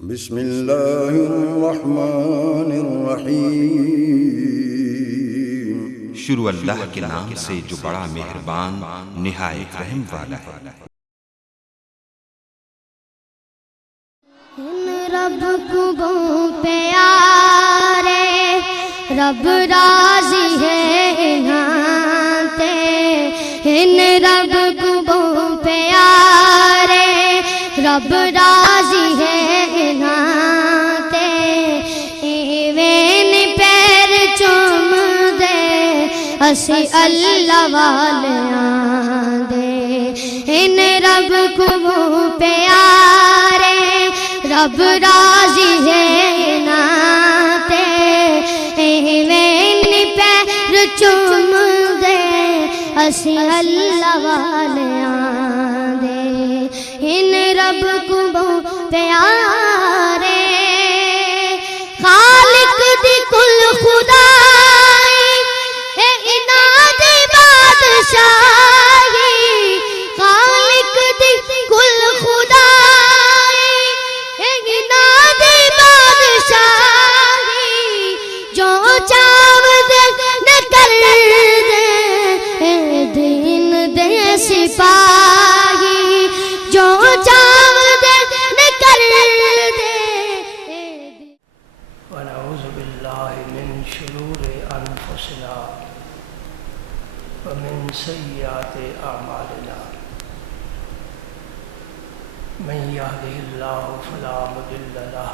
بسم اللہ الرحمن الرحیم۔ شروع اللہ کے نام سے جو بڑا مہربان نہایت رحم والا ہے۔ رب کو پیارے رب راضی ہے نہاتے، ان رب کو پیارے رب راضی ہے نہاتے، ایویں پیر چوم دے اسی اللہ والیاں دے، ان رب کو پیارے رب راضی ہے ناتے، ایویں پیر چوم دے اسی اللہ والیاں دے، ان رب کو پیارے خالق دی کل خدائی اے اناد بادشاہی، خالق دی کل خدائی اے اناد بادشاہی، جو چاو دے کر دے اے دین دے سپاہی، جو چاو دے کر دے۔ ونعوذ باللہ من شرور انفسنا ومن سیئات اعمالنا، من یهده اللہ فلا مضل له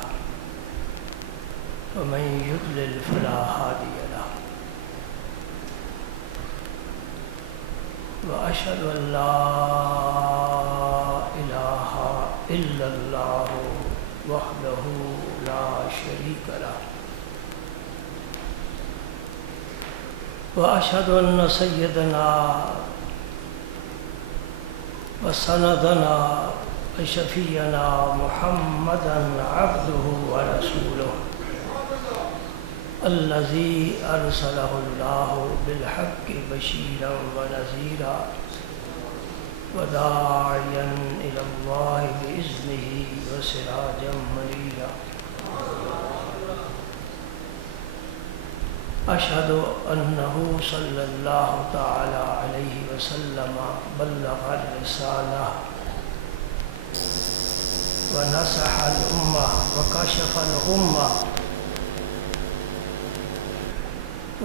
ومن یضلل فلا هادی له، واشهد ان لا الہ الا اللہ وحدہ لا شریک له، واشهد ان سیدنا وسندنا وشفیعنا محمدا عبده ورسوله الذي ارسله الله بالحق بشيرا ونذيرا وداعيا الى الله باذنه وسراجا منيرا، اشهد انه صلى الله تعالى عليه وسلم بلغ الرسالة ونصح الأمة وكشف الغمة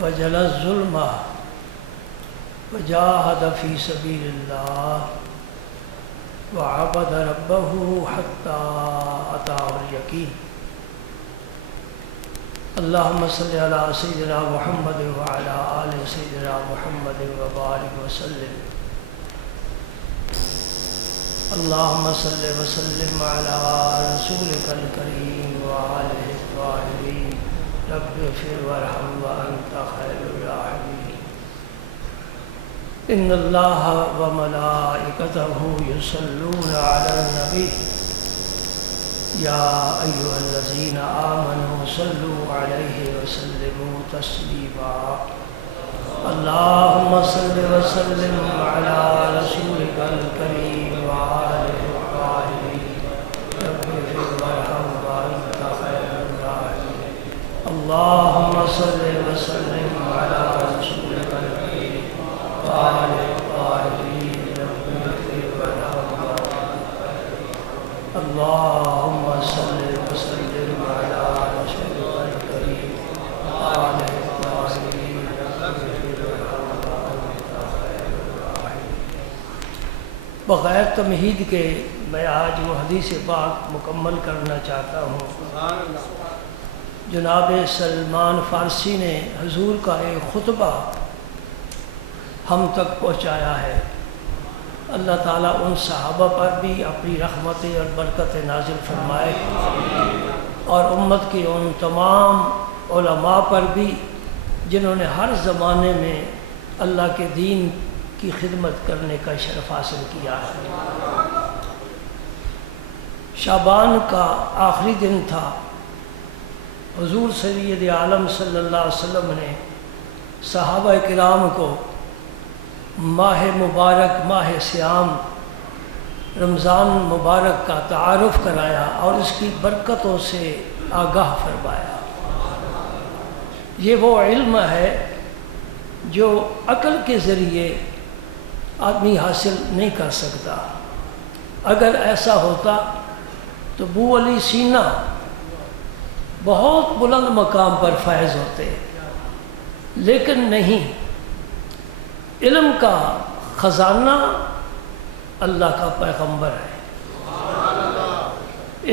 وجلى الظلمة وجاهد في سبيل الله وعبد ربه حتى أتاه اليقين، اللهم صل على سيدنا محمد وعلى آل سيدنا محمد وبارك وسلم، اللهم صل وسلم على رسولك الكريم وآله الطاهرين، رب اغفر وارحم وأنت خير الراحمين، إن الله وملائكته يصلون على النبي يا أيها الذين آمنوا صلوا عليه وسلموا تسليما، اللهم صل وسلم على رسولك الكريم وآله الطاهرين، رب اغفر وارحم وأنت خير الراحمين، اللهم صل وسلم على رسولك الكريم وآله الطاهرين، رب اغفر وارحم اللهم صل وسلم على رسولك الكريم وآله الطاهرين، رب اغفر وارحم وأنت خير الراحمين۔ بغیر تمہید کے میں آج وہ حدیث پاک مکمل کرنا چاہتا ہوں۔ جناب سلمان فارسی نے حضور کا ایک خطبہ ہم تک پہنچایا ہے، اللہ تعالیٰ ان صحابہ پر بھی اپنی رحمتیں اور برکتیں نازل فرمائے، اور امت کی ان تمام علماء پر بھی جنہوں نے ہر زمانے میں اللہ کے دین کی خدمت کرنے کا شرف حاصل کیا ہے۔ شعبان کا آخری دن تھا، حضور سید عالم صلی اللہ علیہ وسلم نے صحابہ کرام کو ماہ مبارک ماہ صیام رمضان مبارک کا تعارف کرایا اور اس کی برکتوں سے آگاہ فرمایا۔ یہ وہ علم ہے جو عقل کے ذریعے آدمی حاصل نہیں کر سکتا۔ اگر ایسا ہوتا تو ابو علی سینا بہت بلند مقام پر فائز ہوتے، لیکن نہیں۔ علم کا خزانہ اللہ کا پیغمبر ہے،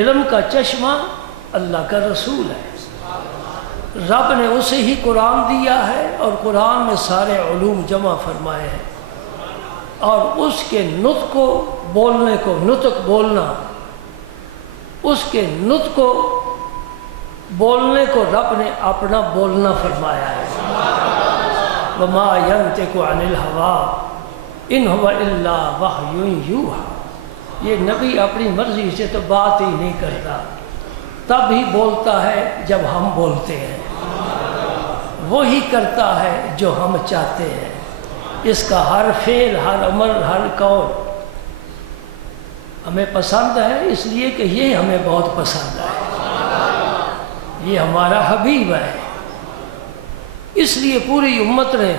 علم کا چشمہ اللہ کا رسول ہے۔ رب نے اسے ہی قرآن دیا ہے اور قرآن میں سارے علوم جمع فرمائے ہیں، اور اس کے نطق کو بولنے کو، نطق بولنا، اس کے نطق کو بولنے کو رب نے اپنا بولنا فرمایا ہے۔ وَمَا يَنْتِقُ عَنِ الْهَوَىٰ إِنْ هُوَ إِلَّا وَحْيٌ يُوحَىٰ۔ یہ نبی اپنی مرضی سے تو بات ہی نہیں کرتا، تب ہی بولتا ہے جب ہم بولتے ہیں، وہی کرتا ہے جو ہم چاہتے ہیں۔ اس کا ہر فعل، ہر عمل، ہر قول ہمیں پسند ہے، اس لیے کہ یہ ہمیں بہت پسند ہے، یہ ہمارا حبیب ہے۔ اس لیے پوری امت نے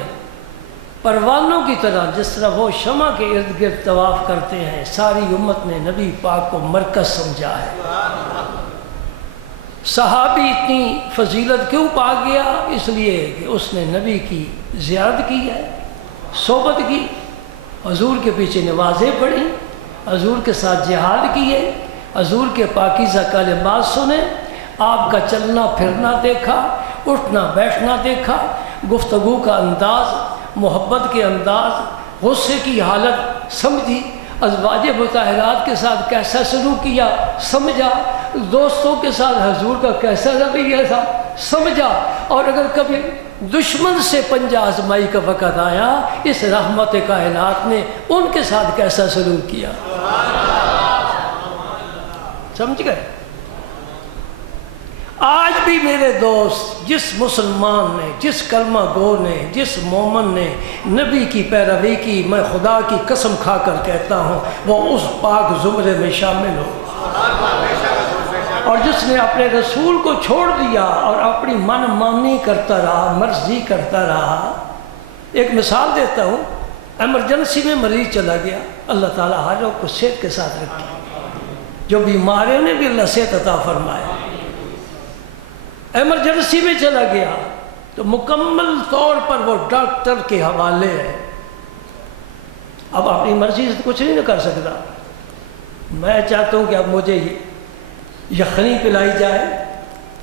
پروانوں کی طرح، جس طرح وہ شمع کے ارد گرد طواف کرتے ہیں، ساری امت نے نبی پاک کو مرکز سمجھا ہے۔ صحابی اتنی فضیلت کیوں پا گیا؟ اس لیے کہ اس نے نبی کی زیارت کی ہے، صحبت کی، حضور کے پیچھے نمازیں پڑھی، حضور کے ساتھ جہاد کیے، حضور کے پاکیزہ کلمات سنے، آپ کا چلنا پھرنا دیکھا، اٹھنا بیٹھنا دیکھا، گفتگو کا انداز، محبت کے انداز، غصے کی حالت سمجھی، ازواج مطہرات کے ساتھ کیسا سلوک کیا سمجھا، دوستوں کے ساتھ حضور کا کیسا رویہ تھا سمجھا، اور اگر کبھی دشمن سے پنجہ آزمائی کا وقت آیا، اس رحمت کائنات نے ان کے ساتھ کیسا سلوک کیا، سمجھ گئے؟ آج بھی میرے دوست، جس مسلمان نے، جس کلمہ گو نے، جس مومن نے نبی کی پیروی کی، میں خدا کی قسم کھا کر کہتا ہوں وہ اس پاک زمرے میں شامل ہو۔ اور جس نے اپنے رسول کو چھوڑ دیا اور اپنی من مانی کرتا رہا، مرضی کرتا رہا۔ ایک مثال دیتا ہوں، ایمرجنسی میں مریض چلا گیا، اللہ تعالیٰ ہر لوگ کو صحت کے ساتھ رکھے، جو بیمار ہیں انہیں بھی اللہ صحت عطا فرمائے۔ ایمرجنسی میں چلا گیا تو مکمل طور پر وہ ڈاکٹر کے حوالے ہے، اب اپنی مرضی سے کچھ نہیں کر سکتا۔ میں چاہتا ہوں کہ اب مجھے یخنی پلائی جائے،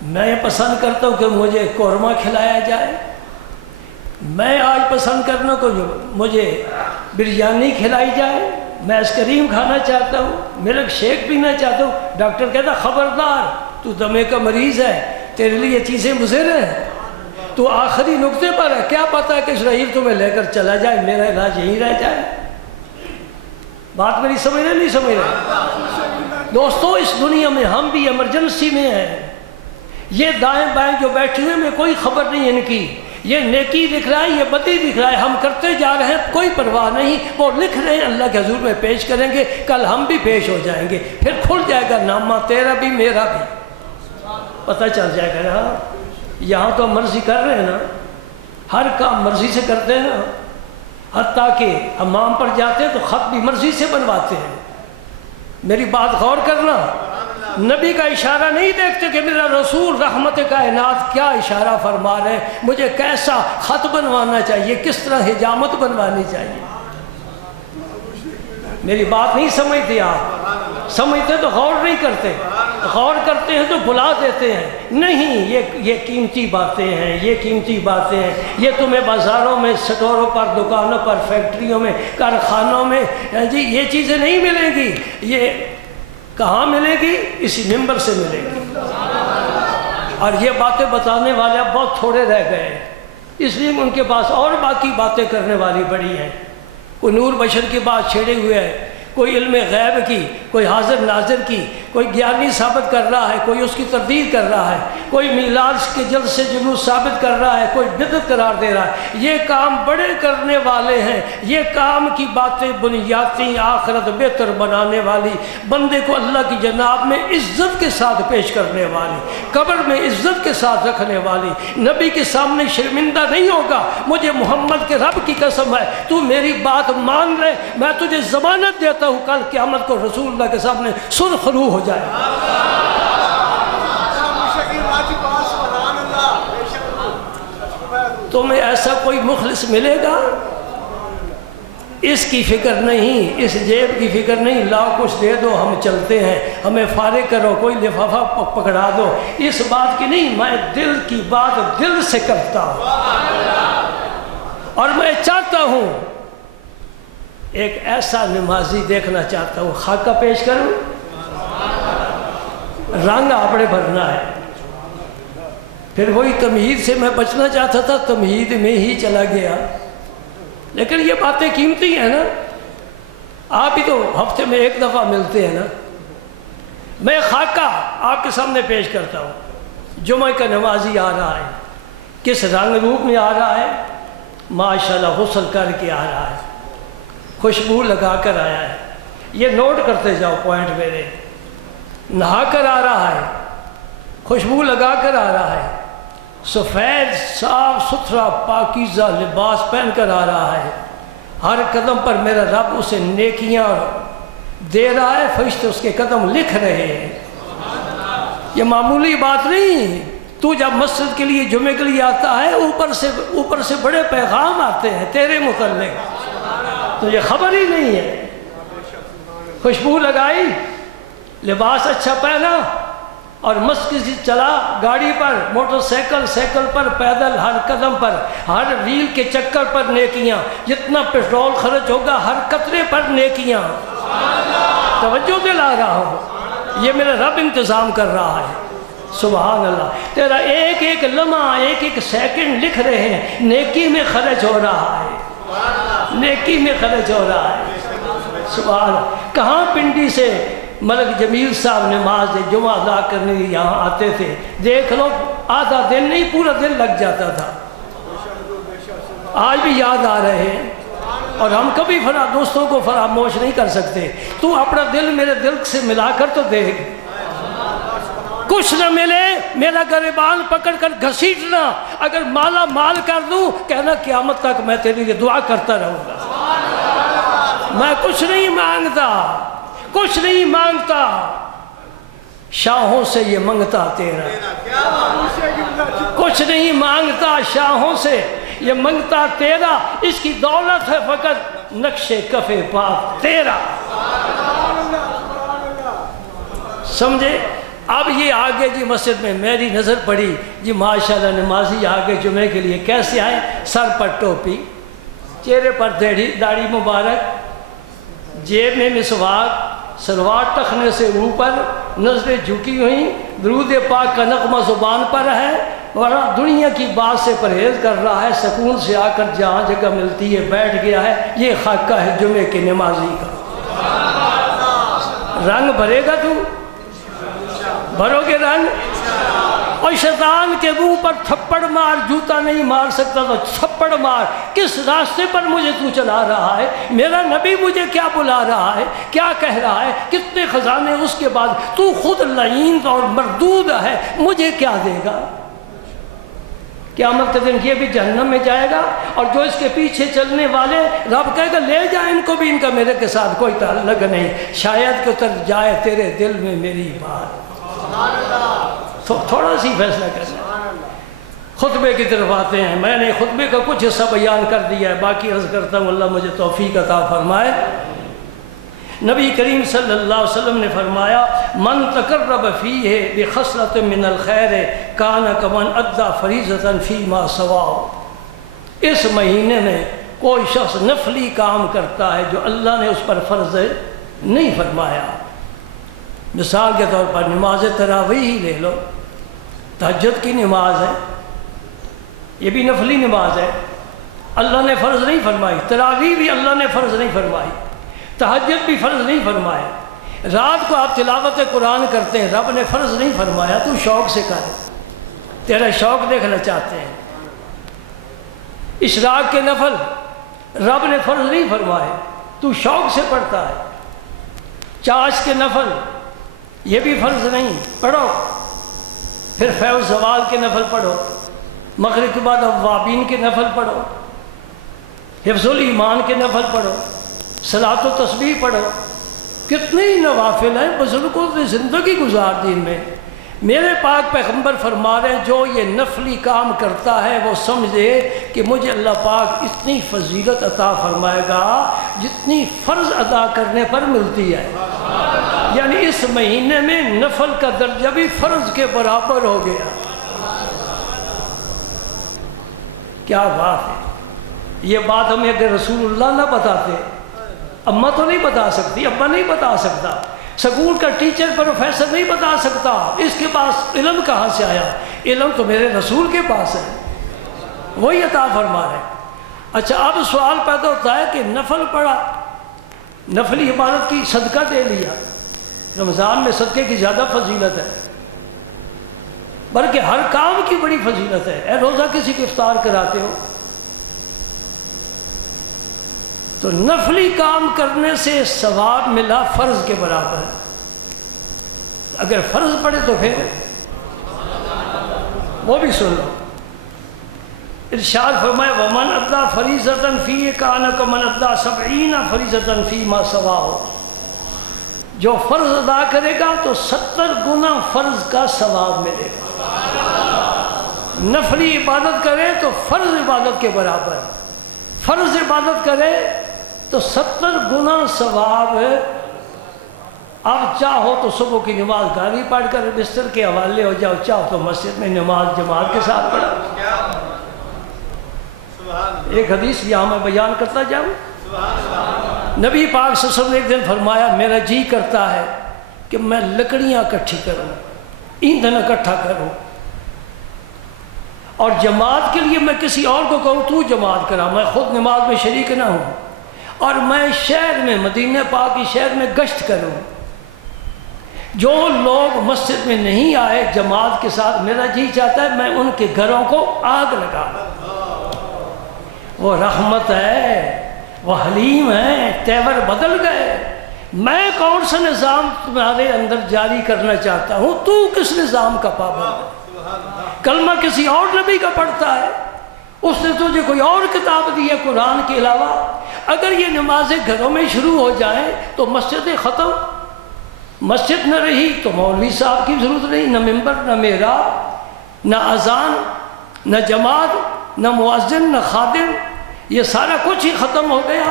میں پسند کرتا ہوں کہ مجھے قورمہ کھلایا جائے، میں آج پسند کرنا کو مجھے بریانی کھلائی جائے، میں آئس کریم کھانا چاہتا ہوں، ملک شیک پینا چاہتا ہوں۔ ڈاکٹر کہتا خبردار، تو دمے کا مریض ہے، تیرے لیے یہ چیزیں مضر ہیں، تو آخری نقطے پر ہے، کیا پتا ہے کہ اسرائیل تمہیں لے کر چلا جائے، میرا علاج یہیں رہ جائے۔ بات میری سمجھ رہے نہیں سمجھ رہے؟ دوستو، اس دنیا میں ہم بھی ایمرجنسی میں ہیں۔ یہ دائیں بائیں جو بیٹھے ہوئے میں کوئی خبر نہیں ان کی، یہ نیکی دکھ رہا ہے، یہ بدی دکھ رہا ہے، ہم کرتے جا رہے ہیں، کوئی پرواہ نہیں، وہ لکھ رہے ہیں، اللہ کے حضور میں پیش کریں گے، کل ہم بھی پیش ہو جائیں گے، پھر کھل جائے گا نامہ، تیرا بھی میرا بھی، پتہ چل جائے گا نا۔ یہاں تو مرضی کر رہے ہیں نا، ہر کام مرضی سے کرتے ہیں نا، حتیٰ کہ حمام پر جاتے ہیں تو خط بھی مرضی سے بنواتے ہیں۔ میری بات غور کرنا، نبی کا اشارہ نہیں دیکھتے کہ میرا رسول رحمت کائنات کیا اشارہ فرما رہے ہیں، مجھے کیسا خط بنوانا چاہیے، کس طرح حجامت بنوانی چاہیے۔ میری بات نہیں سمجھتے آپ، سمجھتے تو غور نہیں کرتے، غور کرتے ہیں تو بھلا دیتے ہیں۔ نہیں، یہ قیمتی باتیں ہیں، یہ قیمتی باتیں ہیں، یہ تمہیں بازاروں میں، سٹوروں پر، دکانوں پر، فیکٹریوں میں، کارخانوں میں جی یہ چیزیں نہیں ملیں گی۔ یہ کہاں ملے گی؟ اسی ممبر سے ملے گی۔ اور یہ باتیں بتانے والے اب بہت تھوڑے رہ گئے ہیں، اس لیے ان کے پاس اور باقی باتیں کرنے والی بڑی ہیں۔ کوئی نور بشر کی بات چھیڑے ہوئے ہے، کوئی علم غیب کی، کوئی حاضر ناظر کی، کوئی گیانی ثابت کر رہا ہے، کوئی اس کی تردید کر رہا ہے، کوئی میلاد کے جلسے جلوس ثابت کر رہا ہے، کوئی بدعت قرار دے رہا ہے۔ یہ کام بڑے کرنے والے ہیں، یہ کام کی باتیں بنیادی، آخرت بہتر بنانے والی، بندے کو اللہ کی جناب میں عزت کے ساتھ پیش کرنے والی، قبر میں عزت کے ساتھ رکھنے والی، نبی کے سامنے شرمندہ نہیں ہوگا۔ مجھے محمد کے رب کی قسم ہے، تو میری بات مان لے، میں تجھے ضمانت دیتا ہوں کل قیامت کو رسول اللہ کے سامنے سرخ رو ہو جائے۔ تمہیں ایسا کوئی مخلص ملے گا؟ اس کی فکر نہیں، اس جیب کی فکر نہیں، لاؤ کچھ دے دو ہم چلتے ہیں، ہمیں فارغ کرو، کوئی لفافہ پکڑا دو، اس بات کی نہیں۔ میں دل کی بات دل سے کرتا ہوں، اور میں چاہتا ہوں ایک ایسا نمازی دیکھنا چاہتا ہوں۔ خاکہ پیش کروں؟ رنگ آپ نے بھرنا ہے۔ پھر وہی تمہید سے میں بچنا چاہتا تھا، تمہید میں ہی چلا گیا، لیکن یہ باتیں قیمتی ہیں نا۔ آپ ہی تو ہفتے میں ایک دفعہ ملتے ہیں نا۔ میں خاکہ آپ کے سامنے پیش کرتا ہوں۔ جمعہ کا نمازی آ رہا ہے، کس رنگ روپ میں آ رہا ہے؟ ماشاءاللہ غسل کر کے آ رہا ہے، خوشبو لگا کر آیا ہے۔ یہ نوٹ کرتے جاؤ پوائنٹ میرے۔ نہا کر آ رہا ہے، خوشبو لگا کر آ رہا ہے، سفید صاف ستھرا پاکیزہ لباس پہن کر آ رہا ہے۔ ہر قدم پر میرا رب اسے نیکیاں دے رہا ہے، فرشتے اس کے قدم لکھ رہے ہیں۔ یہ معمولی بات نہیں۔ تو جب مسجد کے لیے جمعے کے لیے آتا ہے، اوپر سے بڑے پیغام آتے ہیں تیرے متعلق، تو یہ خبر ہی نہیں ہے۔ خوشبو لگائی، لباس اچھا پہنا، اور مسجد چلا، گاڑی پر، موٹر سائیکل پر، پیدل، ہر قدم پر، ہر ویل کے چکر پر نیکیاں، جتنا پیٹرول خرچ ہوگا ہر قطرے پر نیکیاں۔ توجہ دلا رہا ہوں، یہ میرا رب انتظام کر رہا ہے۔ سبحان اللہ، تیرا ایک ایک لمحہ، ایک ایک سیکنڈ لکھ رہے ہیں، نیکی میں خرچ ہو رہا ہے، نیکی میں خرچ ہو رہا ہے۔ سبحان اللہ۔ کہاں پنڈی سے ملک جمیل صاحب نماز جمعہ ادا کرنے یہاں آتے تھے، دیکھ لو آدھا دن نہیں پورا دن لگ جاتا تھا۔ آج بھی یاد آ رہے ہیں، اور ہم کبھی دوستوں کو فراموش نہیں کر سکتے۔ تو اپنا دل میرے دل سے ملا کر تو دیکھ، کچھ نہ ملے میرا گریبان پکڑ کر گھسیٹنا، اگر مالا مال کر دوں کہنا قیامت تک میں تیرے لیے دعا کرتا رہوں گا۔ میں کچھ نہیں مانگتا، کچھ نہیں مانگتا، شاہوں سے یہ منگتا تیرا۔ کچھ نہیں مانگتا، شاہوں سے یہ منگتا تیرا، اس کی دولت ہے فقط نقش کف پاک تیرا۔ سمجھے؟ اب یہ آگے جی مسجد میں میری نظر پڑی جی، ماشاءاللہ نمازی آگے جمعے کے لیے کیسے آئے؟ سر پر ٹوپی، چہرے پر داڑھی مبارک، جیب میں مسواک، سلوار ٹخنے سے اوپر، نظریں جھکی ہوئیں، درود پاک کا نغمہ زبان پر ہے، اور دنیا کی بات سے پرہیز کر رہا ہے، سکون سے آ کر جہاں جگہ ملتی ہے بیٹھ گیا ہے۔ یہ خاکہ ہے جمعے کے نمازی کا۔ رنگ بھرے گا تو؟ بھرو گے رنگ؟ اور شیطان کے منہ پر تھپڑ مار، جوتا نہیں مار سکتا تو تھپڑ مار۔ کس راستے پر مجھے تو چلا رہا ہے؟ میرا نبی مجھے کیا بلا رہا ہے، کیا کہہ رہا ہے، کتنے خزانے اس کے بعد، تو خود لعین اور مردود ہے، مجھے کیا دے گا؟ قیامت کے دن یہ بھی جہنم میں جائے گا، اور جو اس کے پیچھے چلنے والے رب کہے گا لے جائیں ان کو بھی، ان کا میرے کے ساتھ کوئی تعلق نہیں، شاید کہ اتر جائے تیرے دل میں میری بات۔ تھوڑا سی فیصلہ کرنا۔ خطبے کی طرف آتے ہیں۔ میں نے خطبے کا کچھ حصہ بیان کر دیا ہے، باقی عرض کرتا ہوں اللہ مجھے توفیق عطا فرمائے۔ نبی کریم صلی اللہ علیہ وسلم نے فرمایا، من تقرب فیہ بخصلۃ من الخیر کان کمن ادی فریضۃ فیما سواہ۔ اس مہینے میں کوئی شخص نفلی کام کرتا ہے جو اللہ نے اس پر فرض نہیں فرمایا۔ مثال کے طور پر نماز تراویح ہی لے لو، تہجد کی نماز ہے، یہ بھی نفلی نماز ہے، اللہ نے فرض نہیں فرمائی۔ تراویح بھی اللہ نے فرض نہیں فرمائی۔ تہجد بھی فرض نہیں فرمائے، رات کو آپ تلاوت قرآن کرتے ہیں، رب نے فرض نہیں فرمایا، تو شوق سے کر، تیرا شوق دیکھنا چاہتے ہیں۔ اشراق کے نفل رب نے فرض نہیں فرمائے، تو شوق سے پڑھتا ہے۔ چاش کے نفل یہ بھی فرض نہیں، پڑھو۔ پھر فیض زوال کے نفل پڑھو، مغرب کے بعد اوابین کے نفل پڑھو، حفظ الایمان کے نفل پڑھو، صلاۃ و تسبیح پڑھو۔ کتنے ہی نوافل ہیں، بزرگوں نے زندگی گزار دی ان میں۔ میرے پاک پیغمبر فرما رہے ہیں جو یہ نفلی کام کرتا ہے وہ سمجھے کہ مجھے اللہ پاک اتنی فضیلت عطا فرمائے گا جتنی فرض ادا کرنے پر ملتی ہے۔ یعنی اس مہینے میں نفل کا درجہ بھی فرض کے برابر ہو گیا۔ کیا بات ہے! یہ بات ہمیں اگر رسول اللہ نہ بتاتے، اماں تو نہیں بتا سکتی، ابا نہیں بتا سکتا، سکول کا ٹیچر پروفیسر نہیں بتا سکتا، اس کے پاس علم کہاں سے آیا؟ علم تو میرے رسول کے پاس ہے، وہی عطا فرما رہے۔ اچھا، اب سوال پیدا ہوتا ہے کہ نفل پڑھا، نفلی عبادت کی، صدقہ دے لیا۔ رمضان میں صدقے کی زیادہ فضیلت ہے، بلکہ ہر کام کی بڑی فضیلت ہے۔ اے روزہ کسی کو افطار کراتے ہو تو نفلی کام کرنے سے ثواب ملا فرض کے برابر۔ اگر فرض پڑے تو پھر وہ بھی سن لو۔ ارشاد فرمائے وَمَنْ أَدَّى فَرِيضَةً فِيهِ كَانَ كَمَنْ أَدَّى 70 فَرِيضَةً فِي مَا سَوَاهُ۔ جو فرض ادا کرے گا تو 70 گنا فرض کا ثواب ملے گا۔ نفلی عبادت کرے تو فرض عبادت کے برابر، فرض عبادت کرے تو 70 گنا ثواب ہے۔ اب چاہو تو صبح کی نماز گھر ہی پڑھ کر بستر کے حوالے ہو جاؤ، چاہو تو مسجد میں نماز جماعت کے ساتھ پڑھو۔ ایک حدیث یہاں میں بیان کرتا جاؤں۔ نبی پاک صلی اللہ علیہ وسلم نے ایک دن فرمایا میرا جی کرتا ہے کہ میں لکڑیاں اکٹھی کروں، ایندھن اکٹھا کروں، اور جماعت کے لیے میں کسی اور کو کہوں تو جماعت کرا، میں خود نماز میں شریک نہ ہوں، اور میں شہر میں، مدینہ پاک کی شہر میں گشت کروں۔ جو لوگ مسجد میں نہیں آئے جماعت کے ساتھ، میرا جی چاہتا ہے میں ان کے گھروں کو آگ لگا۔ وہ رحمت ہے، وہ حلیم ہے، تیور بدل گئے۔ میں کون سا نظام تمہارے اندر جاری کرنا چاہتا ہوں، تو کس نظام کا پابند ہے؟ کلمہ کسی اور نبی کا پڑھتا ہے، اس نے تجھے کوئی اور کتاب دی ہے قرآن کے علاوہ۔ اگر یہ نمازیں گھروں میں شروع ہو جائیں تو مسجدیں ختم، مسجد نہ رہی تو مولوی صاحب کی ضرورت نہیں، نہ ممبر، نہ محراب، نہ اذان، نہ جماعت، نہ مؤذن، نہ خادم، یہ سارا کچھ ہی ختم ہو گیا۔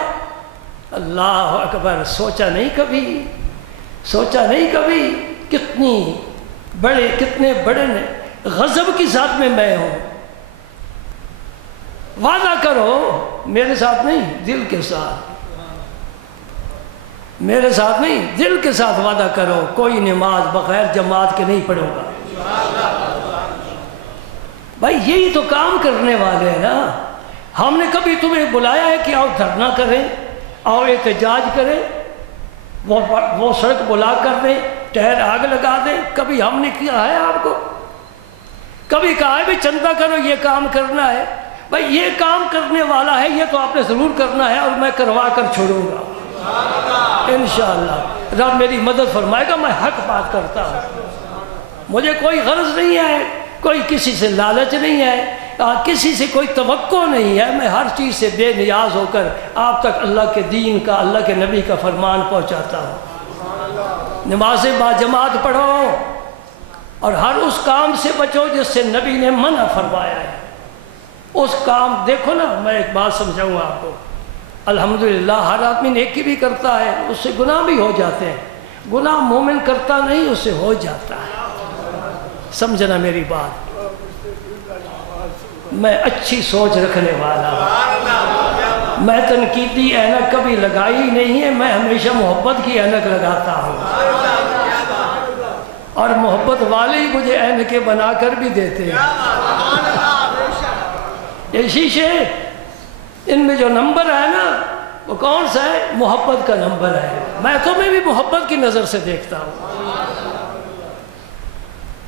اللہ اکبر! سوچا نہیں کبھی کتنے بڑے غضب کی ذات میں ہوں۔ وعدہ کرو میرے ساتھ نہیں، دل کے ساتھ، میرے ساتھ نہیں، دل کے ساتھ وعدہ کرو کوئی نماز بغیر جماعت کے نہیں پڑھوں گا۔ بھائی یہی تو کام کرنے والے ہیں نا۔ ہم نے کبھی تمہیں بلایا ہے کہ آؤ دھرنا کریں، آؤ احتجاج کریں، وہ سڑک بلا کر دیں، ٹائر آگ لگا دیں؟ کبھی ہم نے کیا ہے آپ کو؟ کبھی کہا ہے بھی چندہ کرو یہ کام کرنا ہے؟ بھائی یہ کام کرنے والا ہے، یہ تو آپ نے ضرور کرنا ہے، اور میں کروا کر چھوڑوں گا انشاءاللہ۔ رب میری مدد فرمائے گا، میں حق بات کرتا ہوں، مجھے کوئی غرض نہیں ہے، کوئی کسی سے لالچ نہیں ہے، کسی سے کوئی توقع نہیں ہے، میں ہر چیز سے بے نیاز ہو کر آپ تک اللہ کے دین کا، اللہ کے نبی کا فرمان پہنچاتا ہوں۔ نماز با جماعت پڑھو اور ہر اس کام سے بچو جس سے نبی نے منع فرمایا ہے۔ اس کام دیکھو نا، میں ایک بات سمجھاؤں آپ کو، الحمدللہ ہر آدمی نیکی بھی کرتا ہے، اس سے گناہ بھی ہو جاتے ہیں، گناہ مومن کرتا نہیں، اس سے ہو جاتا ہے۔ سمجھنا میری بات، میں اچھی سوچ رکھنے والا ہوں، میں تنقیدی اینک کبھی لگائی نہیں ہے، میں ہمیشہ محبت کی اینک لگاتا ہوں، اور محبت والے ہی مجھے اینکیں بنا کر بھی دیتے ہیں۔ یہ شیشے، ان میں جو نمبر ہے نا، وہ کون سا ہے؟ محبت کا نمبر ہے. میں تمہیں بھی محبت کی نظر سے دیکھتا ہوں.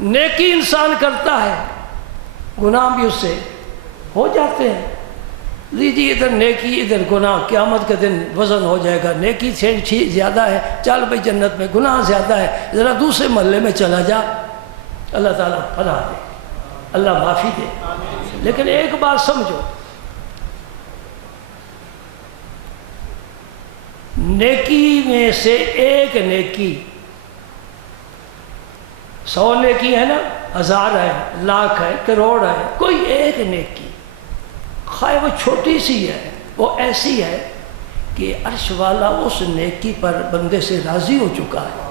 نیکی انسان کرتا ہے، گناہ بھی اس سے ہو جاتے ہیں. لیجیے ادھر نیکی ادھر گناہ، قیامت کے دن وزن ہو جائے گا. نیکی سے زیادہ ہے، چل بھائی جنت میں، گناہ زیادہ ہے، ذرا دوسرے محلے میں چلا جا. اللہ تعالیٰ پناہ دے، اللہ معافی دے. لیکن ایک بات سمجھو، نیکی میں سے ایک نیکی، 100 نیکی ہے نا، 1000 ہے، لاکھ ہے، کروڑ ہے، کوئی ایک نیکی خواہ وہ چھوٹی سی ہے، وہ ایسی ہے کہ عرش والا اس نیکی پر بندے سے راضی ہو چکا ہے.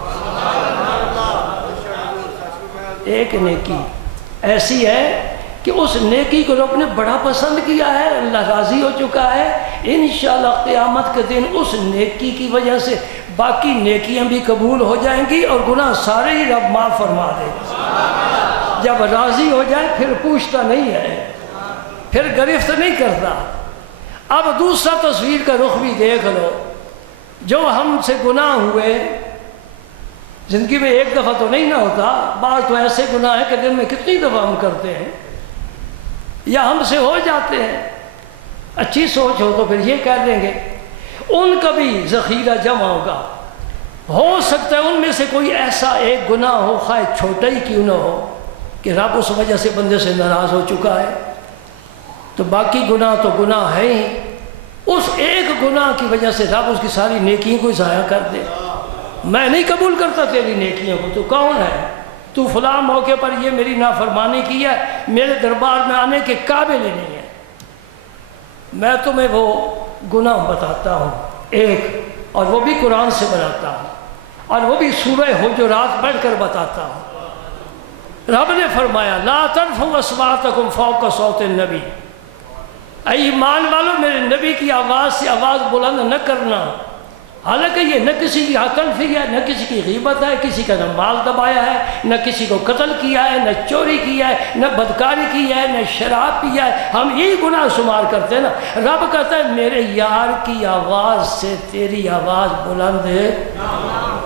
ایک نیکی ایسی ہے کہ اس نیکی کو رب نے بڑا پسند کیا ہے، اللہ راضی ہو چکا ہے. انشاءاللہ قیامت کے دن اس نیکی کی وجہ سے باقی نیکیاں بھی قبول ہو جائیں گی اور گناہ سارے ہی رب معاف فرما دے گا. جب راضی ہو جائے پھر پوچھتا نہیں ہے، پھر گرفت نہیں کرتا. اب دوسرا تصویر کا رخ بھی دیکھ لو. جو ہم سے گناہ ہوئے، زندگی میں ایک دفعہ تو نہیں نہ ہوتا، بعض تو ایسے گناہ ہیں کہ دن میں کتنی دفعہ ہم کرتے ہیں یا ہم سے ہو جاتے ہیں. اچھی سوچ ہو تو پھر یہ کہہ دیں گے ان کا بھی ذخیرہ جمع ہوگا. ہو سکتا ہے ان میں سے کوئی ایسا ایک گناہ ہو، خواہ چھوٹا ہی کیوں نہ ہو، کہ رب اس وجہ سے بندے سے ناراض ہو چکا ہے. تو باقی گناہ تو گناہ ہے ہی، اس ایک گناہ کی وجہ سے رب اس کی ساری نیکیوں کو ضائع کر دے. میں نہیں قبول کرتا تیری نیکیوں کو، تو کون ہے؟ تو فلاں موقع پر یہ میری نافرمانی کی ہے، میرے دربار میں آنے کے قابل ہی نہیں ہے. میں تمہیں وہ گناہ بتاتا ہوں ایک، اور وہ بھی قرآن سے بناتا ہوں، اور وہ بھی سورہ حجرات پڑھ کر بتاتا ہوں. رب نے فرمایا لا ترفعوا اصواتکم فوق صوت النبی، اے ایمان والو میرے نبی کی آواز سے آواز بلند نہ کرنا. حالانکہ یہ نہ کسی کی حق تلفی ہے، نہ کسی کی غیبت ہے، کسی کا نہ مال دبایا ہے، نہ کسی کو قتل کیا ہے، نہ چوری کیا ہے، نہ بدکاری کی ہے، نہ شراب پیا ہے. ہم یہی گناہ شمار کرتے ہیں نا. رب کہتا ہے میرے یار کی آواز سے تیری آواز بلند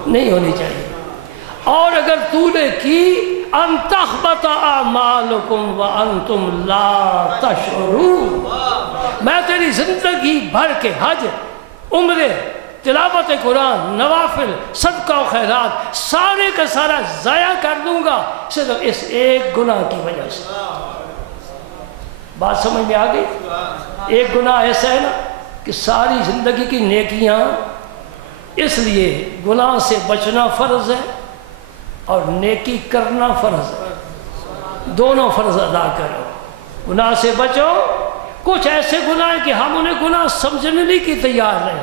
نہیں ہونی چاہیے. اور اگر تو نے کی ان تخبط اعمالکم وانتم لا تشعرون، میں تیری زندگی بھر کے حج، عمرے، تلاوت قرآن، نوافل، صدقہ و خیرات سارے کا سارا ضائع کر دوں گا صرف اس ایک گناہ کی وجہ سے. بات سمجھ میں آ گئی؟ ایک گناہ ایسا ہے نا کہ ساری زندگی کی نیکیاں، اس لیے گناہ سے بچنا فرض ہے اور نیکی کرنا فرض ہے. دونوں فرض ادا کرو. گناہ سے بچو. کچھ ایسے گناہ ہیں کہ ہم انہیں گناہ سمجھنے کی تیار نہیں.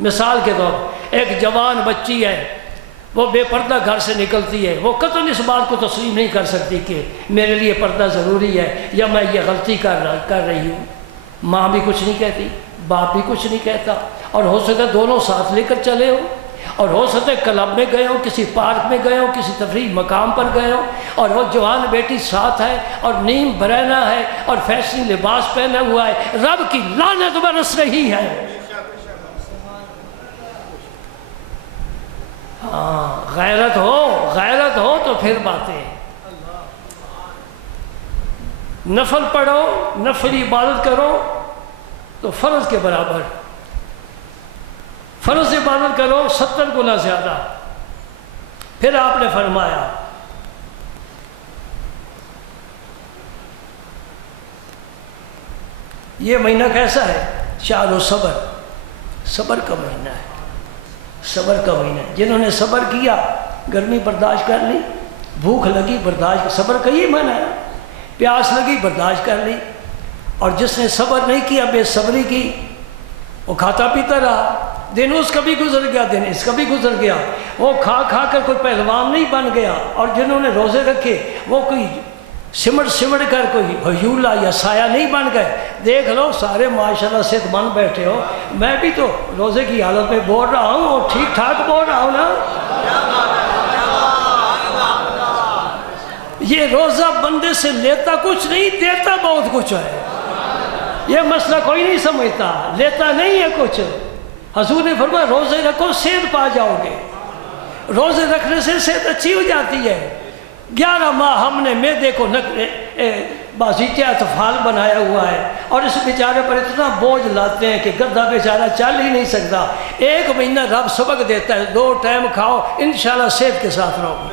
مثال کے طور ایک جوان بچی ہے، وہ بے پردہ گھر سے نکلتی ہے، وہ قطعاً اس بات کو تسلیم نہیں کر سکتی کہ میرے لیے پردہ ضروری ہے یا میں یہ غلطی کر رہی ہوں. ماں بھی کچھ نہیں کہتی، باپ بھی کچھ نہیں کہتا، اور ہو سکتا ہے دونوں ساتھ لے کر چلے ہو، اور ہو سکتا ہے کلب میں گئے ہو، کسی پارک میں گئے ہو، کسی تفریح مقام پر گئے ہو، اور وہ جوان بیٹی ساتھ ہے اور نیم برہنہ ہے اور فیشنی لباس پہنا ہوا ہے. رب کی لعنت برس رہی ہے. ہاں غیرت ہو تو پھر باتیں. نفل پڑھو، نفل عبادت کرو تو فرض کے برابر. فرض عبادت کرو 70 گنا زیادہ. پھر آپ نے فرمایا یہ مہینہ کیسا ہے؟ شہر الصبر، صبر کا مہینہ ہے. صبر کا مہینہ. جنہوں نے صبر کیا، گرمی برداشت کر لی، بھوک لگی برداشت، صبر کا یہ معنی ہے. پیاس لگی برداشت کر لی. اور جس نے صبر نہیں کیا، بے صبری کی، وہ کھاتا پیتا رہا. دن اس کا بھی گزر گیا، دن اس کا بھی گزر گیا. وہ کھا کھا کر کوئی پہلوان نہیں بن گیا. اور جنہوں نے روزے رکھے وہ کوئی سمٹ کر کوئی ہیولا یا سایہ نہیں بن گئے. دیکھ لو سارے ماشاءاللہ صحت مند بیٹھے ہو. میں بھی تو روزے کی حالت میں بول رہا ہوں اور ٹھیک ٹھاک بول رہا ہوں نا. یہ روزہ بندے سے لیتا کچھ نہیں، دیتا بہت کچھ ہے. یہ مسئلہ کوئی نہیں سمجھتا. لیتا نہیں ہے کچھ، حضور نے فرمایا روزے رکھو صحت پا جاؤ گے، روزے رکھنے سے صحت اچھی ہو جاتی ہے۔ 11 ماہ ہم نے معدے کو بازیچے اطفال بنایا ہوا ہے اور اس بیچارے پر اتنا بوجھ لاتے ہیں کہ گدھا بیچارہ چل ہی نہیں سکتا۔ 1 مہینہ رب سبق دیتا ہے 2 ٹائم کھاؤ انشاءاللہ صحت کے ساتھ رہو۔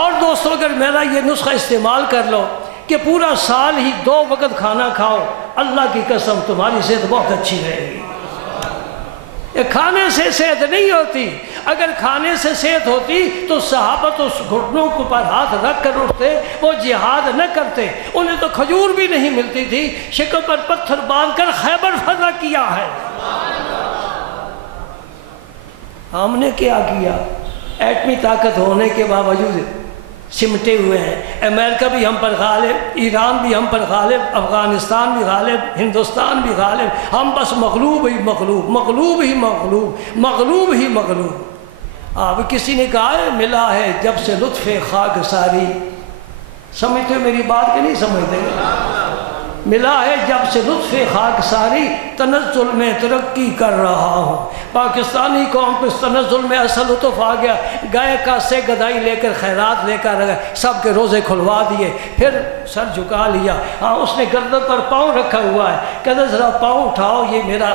اور دوستو اگر میرا یہ نسخہ استعمال کر لو کہ پورا سال ہی 2 وقت کھانا کھاؤ، اللہ کی قسم تمہاری صحت بہت اچھی رہے گی۔ یہ کھانے سے صحت نہیں ہوتی، اگر کھانے سے صحت ہوتی تو صحابہ تو گھٹنوں کے اوپر ہاتھ رکھ کر اٹھتے، وہ جہاد نہ کرتے، انہیں تو کھجور بھی نہیں ملتی تھی، شکم پر پتھر باندھ کر خیبر فتح کیا ہے۔ ہم نے کیا کیا؟ ایٹمی طاقت ہونے کے باوجود سمٹے ہوئے ہیں۔ امریکہ بھی ہم پر غالب، ایران بھی ہم پر غالب، افغانستان بھی غالب، ہندوستان بھی غالب، ہم بس مغلوب ہی مغلوب، مغلوب ہی مغلوب، مغلوب ہی مغلوب۔ اب کسی نے کہا ہے ملا ہے جب سے لطف خاک ساری، سمجھتے میری بات کہ نہیں سمجھتے؟ ملا ہے جب سے لطف خاک ساری، تنزل میں ترقی کر رہا ہوں۔ پاکستانی قوم کو اس تنزل میں اصل لطف آ گیا، گائے کا سے گدائی لے کر خیرات لے کر سب کے روزے کھلوا دیے، پھر سر جھکا لیا۔ ہاں اس نے گردن پر پاؤں رکھا ہوا ہے، کہتے ذرا پاؤں اٹھاؤ یہ میرا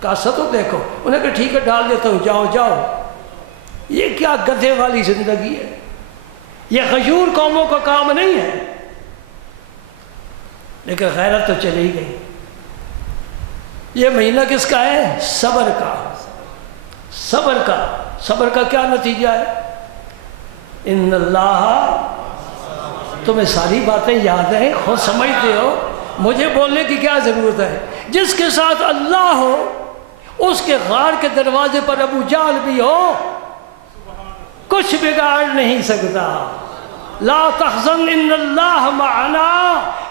کاسا تو دیکھو، انہیں کہا ٹھیک ہے ڈال دیتا ہوں، جاؤ جاؤ۔ یہ کیا گدھے والی زندگی ہے، یہ غیور قوموں کا کام نہیں ہے۔ لیکن غیرت تو چلی گئی۔ یہ مہینہ کس کا ہے؟ صبر کا۔ صبر کا، صبر کا کیا نتیجہ ہے؟ ان اللہ، تمہیں ساری باتیں یاد ہیں، خود سمجھتے ہو، مجھے بولنے کی کیا ضرورت ہے؟ جس کے ساتھ اللہ ہو اس کے غار کے دروازے پر ابو جہل بھی ہو، کچھ بگاڑ نہیں سکتا۔ لا تحزن ان اللہ معنا،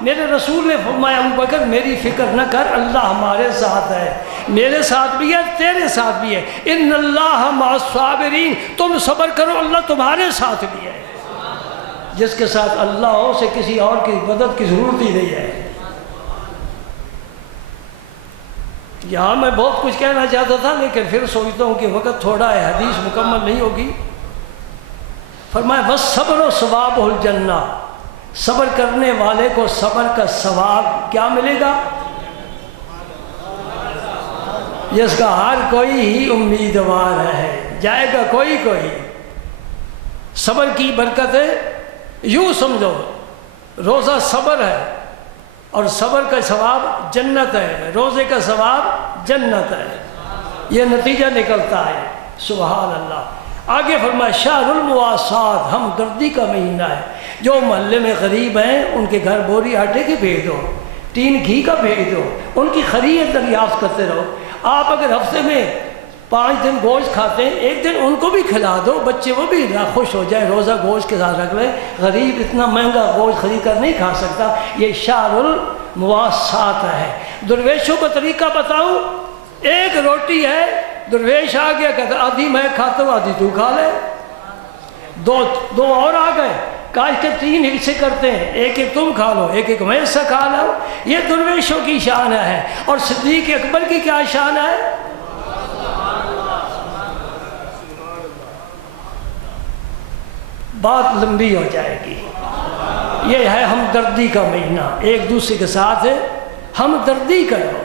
میرے رسول نے فرمایا ابو بکر میری فکر نہ کر، اللہ ہمارے ساتھ ہے، میرے ساتھ بھی ہے تیرے ساتھ بھی ہے۔ ان اللہ مع الصابرین، تم صبر کرو اللہ تمہارے ساتھ بھی ہے۔ جس کے ساتھ اللہ ہو اسے کسی اور کی مدد کی ضرورت ہی نہیں ہے۔ یہاں میں بہت کچھ کہنا چاہتا تھا لیکن پھر سوچتا ہوں کہ وقت تھوڑا ہے، حدیث مکمل نہیں ہوگی۔ فرمایا بس صبر و ثواب الجنہ، صبر کرنے والے کو صبر کا ثواب کیا ملے گا؟ جس کا ہر کوئی ہی امیدوار ہے، جائے گا کوئی کوئی۔ صبر کی برکت ہے، یوں سمجھو روزہ صبر ہے اور صبر کا ثواب جنت ہے، روزے کا ثواب جنت ہے، یہ نتیجہ نکلتا ہے۔ سبحان اللہ۔ آگے فرمایا شہر المواسات، ہمدردی کا مہینہ ہے۔ جو محلے میں غریب ہیں ان کے گھر بوری آٹے کی بھیج دو، ٹین گھی کا بھیج دو، ان کی خرید دریافت کرتے رہو۔ آپ اگر ہفتے میں 5 دن گوشت کھاتے ہیں، ایک دن ان کو بھی کھلا دو، بچے وہ بھی خوش ہو جائیں، روزہ گوشت کے ساتھ رکھ لیں۔ غریب اتنا مہنگا گوشت خرید کر نہیں کھا سکتا، یہ شہر المواسات ہے۔ درویشوں کو طریقہ بتاؤں، ایک روٹی ہے، درویش آ گیا کہتا آدھی میں کھاتا ہوں آدھی تو کھا لے، دو اور آ گئے، کاش کے 3 حصے کرتے ہیں، ایک ایک تم کھا لو، ایک ایک میں سے کھا لو۔ یہ درویشوں کی شان ہے۔ اور صدیق اکبر کی کیا شان ہے؟ بات لمبی ہو جائے گی۔ یہ ہے ہمدردی کا مہینہ، ایک دوسرے کے ساتھ ہمدردی کرو۔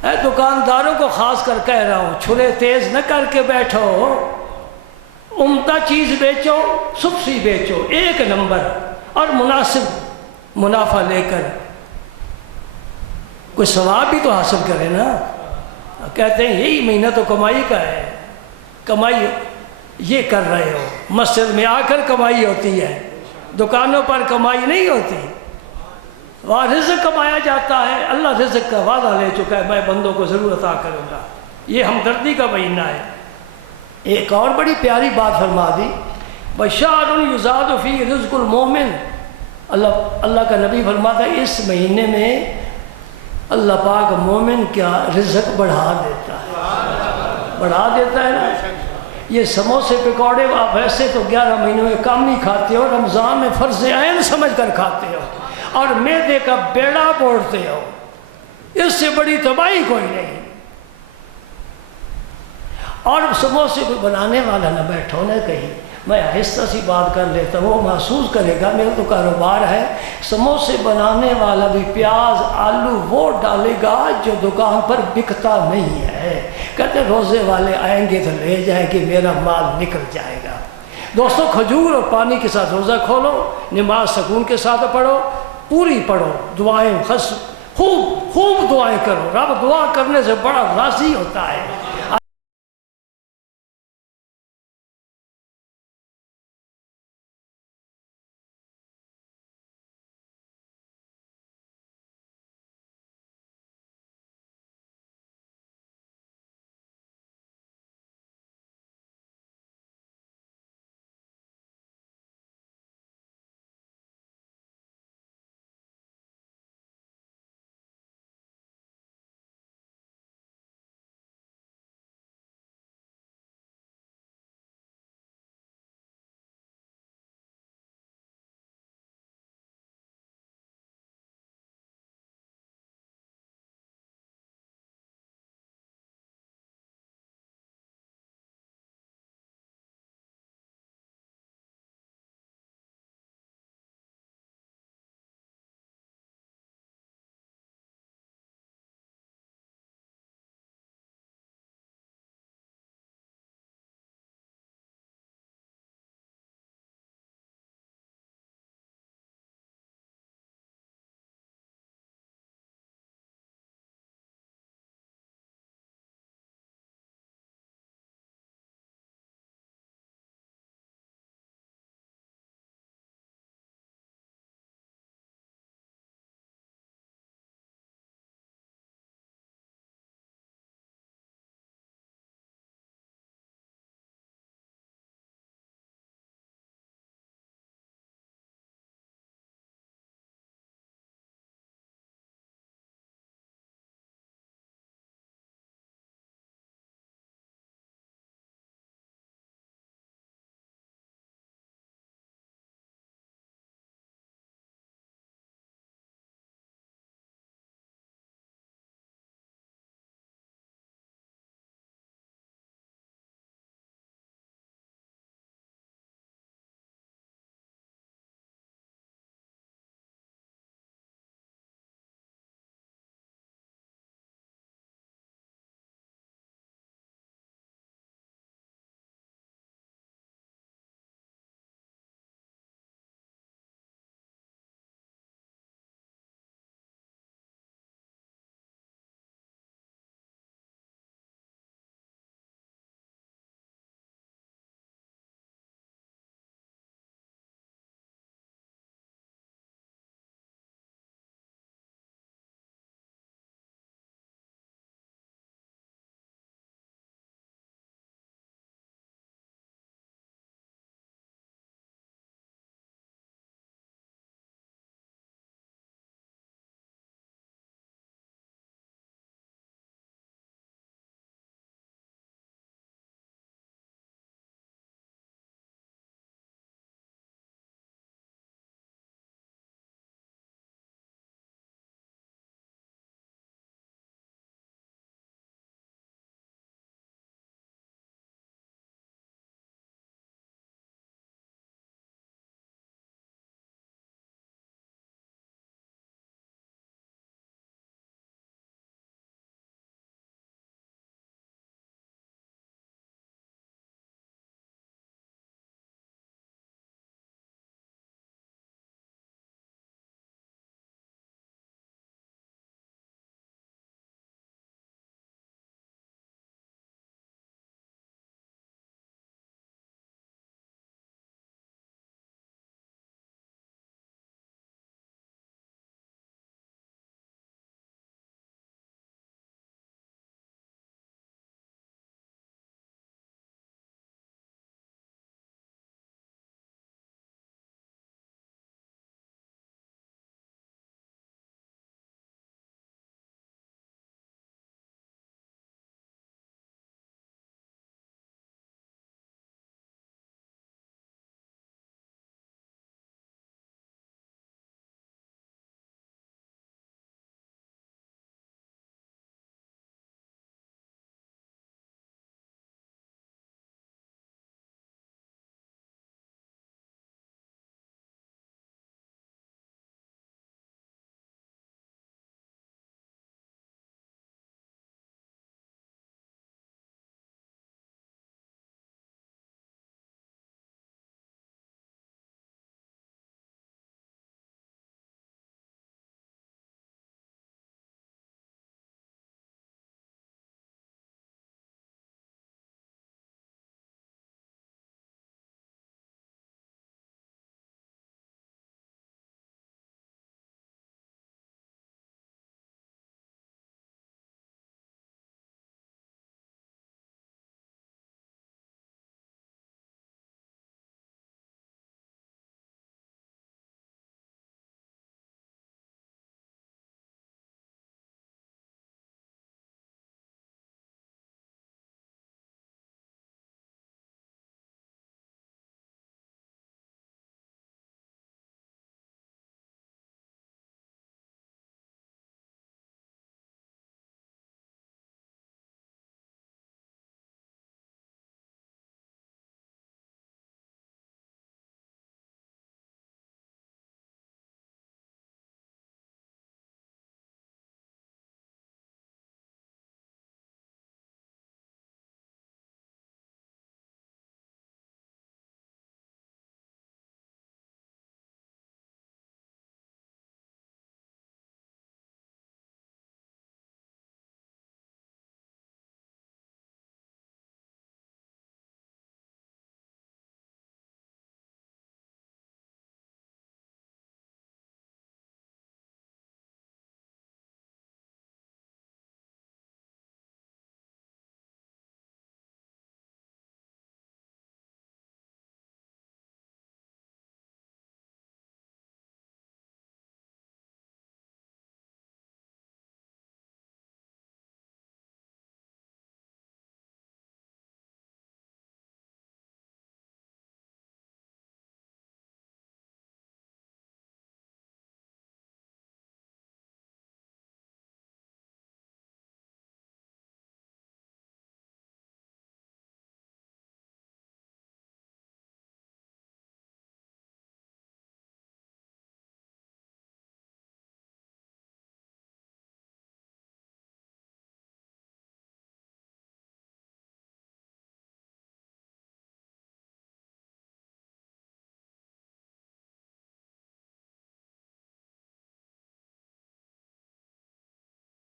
اے دکانداروں کو خاص کر کہہ رہا ہوں، چھرے تیز نہ کر کے بیٹھو، عمدہ چیز بیچو، سبسی بیچو 1 نمبر اور مناسب منافع لے کر کوئی ثواب بھی تو حاصل کرے نا۔ کہتے ہیں یہی مہینہ تو کمائی کا ہے، کمائی یہ کر رہے ہو، مسجد میں آ کر کمائی ہوتی ہے، دکانوں پر کمائی نہیں ہوتی، وہاں رزق کمایا جاتا ہے۔ اللہ رزق کا وعدہ لے چکا ہے، میں بندوں کو ضرور عطا کروں گا۔ یہ ہمدردی کا مہینہ ہے۔ ایک اور بڑی پیاری بات فرما دی، بشار یزاد فی رزق المومن، اللہ کا نبی فرماتا ہے اس مہینے میں اللہ پاک مومن کا رزق بڑھا دیتا ہے، بڑھا دیتا ہے نا۔ یہ سموسے پکوڑے آپ ایسے تو 11 مہینوں میں کم ہی کھاتے ہو، رمضان میں فرض عین سمجھ کر کھاتے ہو اور معدے کا بیڑا بوڑھتے ہو، اس سے بڑی تباہی کوئی نہیں۔ اور سموسے کو بنانے والا نہ بیٹھو نہ کہیں، میں آہستہ سی بات کر لیتا ہوں، وہ محسوس کرے گا میرا تو کاروبار ہے۔ سموسے بنانے والا بھی پیاز آلو وہ ڈالے گا جو دکان پر بکتا نہیں ہے، کہتے روزے والے آئیں گے تو لے جائیں گے، میرا مال نکل جائے گا۔ دوستو کھجور اور پانی کے ساتھ روزہ کھولو، نماز سکون کے ساتھ پڑھو، پوری پڑھو، دعائیں خوب دعائیں کرو، رب دعا کرنے سے بڑا راضی ہوتا ہے۔